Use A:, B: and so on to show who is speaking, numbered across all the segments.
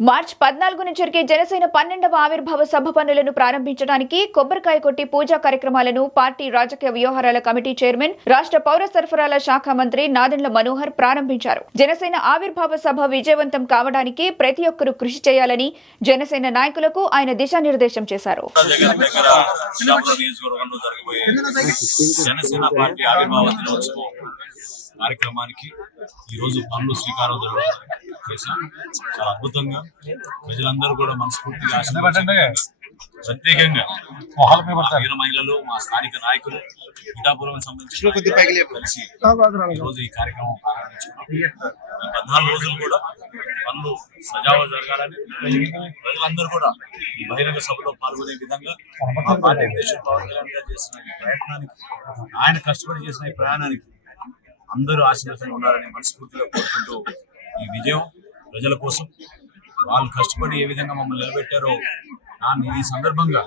A: March పద్నాలుగున జరిగే జనసేన పన్నెండవ ఆవిర్భావ సభ పనులను ప్రారంభించడానికి కొబ్బరికాయ కొట్టి పూజా కార్యక్రమాలను పార్టీ రాజకీయ వ్యవహారాల కమిటీ చైర్మన్ రాష్ట్ర పౌర సరఫరాల శాఖ మంత్రి నాదెండ్ల మనోహర్ ప్రారంభించారు. జనసేన ఆవిర్భావ సభ విజయవంతం కావడానికి ప్రతి ఒక్కరూ కృషి చేయాలని జనసేన నాయకులకు ఆయన దిశానిర్దేశం చేశారు.
B: కార్యక్రమానికి ఈ రోజు పనులు శ్రీకారం చేశాం. చాలా అద్భుతంగా. ప్రజలందరూ కూడా మనస్ఫూర్తిగా. ప్రత్యేకంగా మా వీర మహిళలు మా స్థానిక నాయకులు పిఠాపురం సంబంధించిన కలిసి ఈ రోజు ఈ కార్యక్రమం ప్రారంభించుకున్నాం. ఈ పద్నాలుగు రోజులు కూడా పనులు సజావుగా జరగాలని ప్రజలందరూ కూడా ఈ బహిరంగ సభలో పాల్గొనే విధంగా మా పార్టీ అధ్యక్షుడు పవన్ కళ్యాణ్ గారు చేసిన ఈ ప్రయత్నానికి ఆయన కష్టపడి చేసిన ఈ ప్రయాణానికి అందరూ ఆశీర్వచనం ఉండాలని మనస్ఫూర్తిగా కోరుకుంటూ ఈ విజయం ప్రజల కోసం వాళ్ళు కష్టపడి ఏ విధంగా మమ్మల్ని నిలబెట్టారో దాన్ని ఈ సందర్భంగా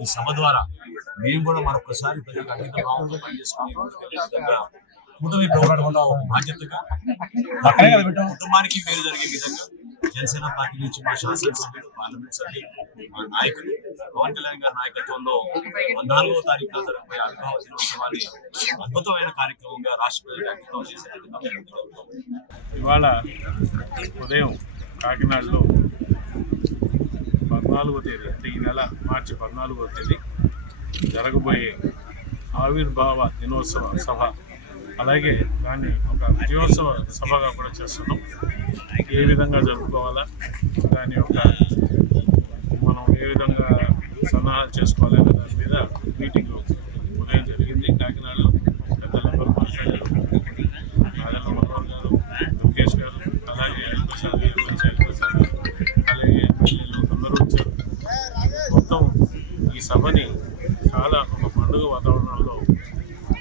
B: ఈ సభ ద్వారా మేము కూడా మరొకసారి ప్రజలకు అంకిత భావంతో పనిచేసుకుని విధంగా కూటమి ప్రభుత్వంలో ఒక బాధ్యతగా కుటుంబానికి మేలు జరిగే విధంగా జనసేన పార్టీ నుంచి మా శాసనసభ్యులు పార్లమెంట్ సభ్యులు మా నాయకులు పవన్ కళ్యాణ్ గారి నాయకత్వంలో పద్నాలుగో తారీఖున జరగబోయే ఆవిర్భావ దినోత్సవాన్ని అద్భుతమైన కార్యక్రమంగా రాష్ట్ర ప్రజలకు అంకితం చేసే
C: ఇవాళ ఉదయం కాకినాడలో పద్నాలుగో తేదీ అంటే ఈ నెల మార్చి పద్నాలుగో తేదీ జరగబోయే ఆవిర్భావ దినోత్సవ సభ. అలాగే దాన్ని ఒక విజయోత్సవ సభగా కూడా చేస్తున్నాం. ఏ విధంగా జరుపుకోవాలా దాని యొక్క మనం ఏ విధంగా సన్నాహాలు చేసుకోవాలి అనే దాని మీద మీటింగ్ ఉదయం జరిగింది. కాకినాడలో పెద్దలందరూ మాట్లాడారు. నాదెల్ల మనోహర్ గారు లోకేష్ గారు అలాగే హరిప్రసాద్ గారు మంచి హరిప్రసాద్ గారు అలాగే ఎమ్మెల్యేలు అందరూ వచ్చారు. మొత్తం ఈ సభని చాలా ఒక పండుగ వాతావరణంలో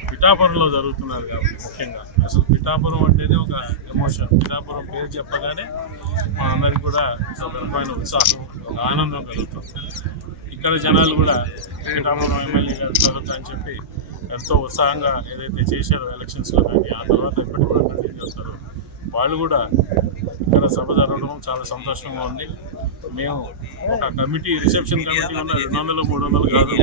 C: పిఠాపురంలో జరుగుతున్నారు కాబట్టి ముఖ్యంగా. అసలు పిఠాపురం అంటేనే ఒక ఎమోషన్. పిఠాపురం పేరు చెప్పగానే మా అందరికి కూడా ఒక రకమైన ఉత్సాహం ఒక ఆనందం కలుగుతుంది. ఇక్కడ జనాలు కూడా పిఠాపురం ఎమ్మెల్యే గారు త్వరత అని చెప్పి ఎంతో ఉత్సాహంగా ఏదైతే చేశారో ఎలక్షన్స్లో కానీ ఆ తర్వాత ఎప్పటికీ కూడా కంటిన్యూ చేస్తారు వాళ్ళు కూడా ఇక్కడ సభ జరగడం చాలా సంతోషంగా ఉంది. మేము ఒక కమిటీ రిసెప్షన్ కమిటీ ఉన్న రెండు వందలు మూడు వందలు కాదు.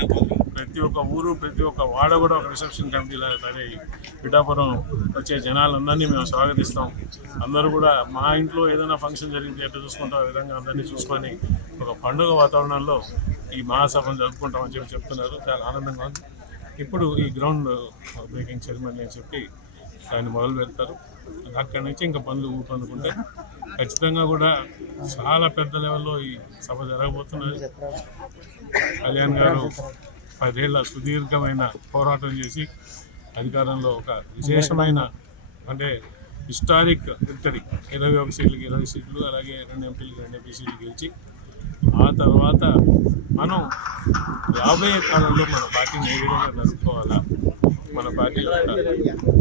C: ప్రతి ఒక్క ఊరు ప్రతి ఒక్క వాడ కూడా ఒక రిసెప్షన్ కమిటీలా తయారయ్యి పిఠాపురం వచ్చే జనాలందరినీ మేము స్వాగతిస్తాం. అందరూ కూడా మా ఇంట్లో ఏదైనా ఫంక్షన్ జరిగితే ఎట్లా చూసుకుంటాం ఆ విధంగా అందరినీ చూసుకొని ఒక పండుగ వాతావరణంలో ఈ మహాసభను జరుపుకుంటామని చెప్పి చెప్తున్నారు. చాలా ఆనందంగా ఉంది. ఇప్పుడు ఈ గ్రౌండ్ బ్రేకింగ్ సెరమనీ అని చెప్పి దాన్ని మొదలు పెడతారు. అక్కడి నుంచి ఇంకా పనులు ఊపనుకుంటే ఖచ్చితంగా కూడా చాలా పెద్ద లెవెల్లో ఈ సభ జరగబోతున్నది. కళ్యాణ్ గారు పదేళ్ళ సుదీర్ఘమైన పోరాటం చేసి అధికారంలో ఒక విశేషమైన అంటే హిస్టారిక్ విక్టరీ. ఇరవై ఒక సీట్లకి ఇరవై సీట్లు అలాగే రెండు ఎంపీలకి రెండు ఎంపీ సీట్లు గెలిచి ఆ తర్వాత మనం రాబోయే కాలంలో మన పార్టీని ఏ విధంగా నడుపుకోవాలా? మన పార్టీ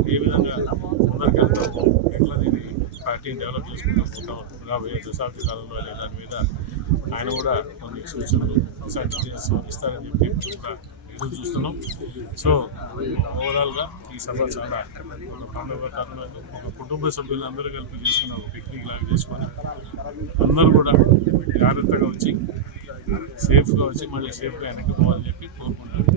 C: ఏ విధంగా ముందరికెళ్తాము? ఎట్లా దీన్ని పార్టీని డెవలప్ చేసుకుంటూ పోతాం రాబోయే దశాబ్ది కాలంలో అనే దాని మీద ఆయన కూడా కొన్ని సూచనలు సజెషన్స్ ఇస్తారని చెప్పి కూడా ఎదురు చూస్తున్నాం. సో ఓవరాల్గా ఈ సభ చాలా పండుగ ఒక కుటుంబ సభ్యులు అందరూ కలిపి చేసుకున్న ఒక పిక్నిక్ లాగా చేసుకొని అందరూ కూడా జాగ్రత్తగా వచ్చి సేఫ్గా వచ్చి మళ్ళీ సేఫ్గా వెనక్కి పోవాలని చెప్పి కోరుకుంటున్నాను.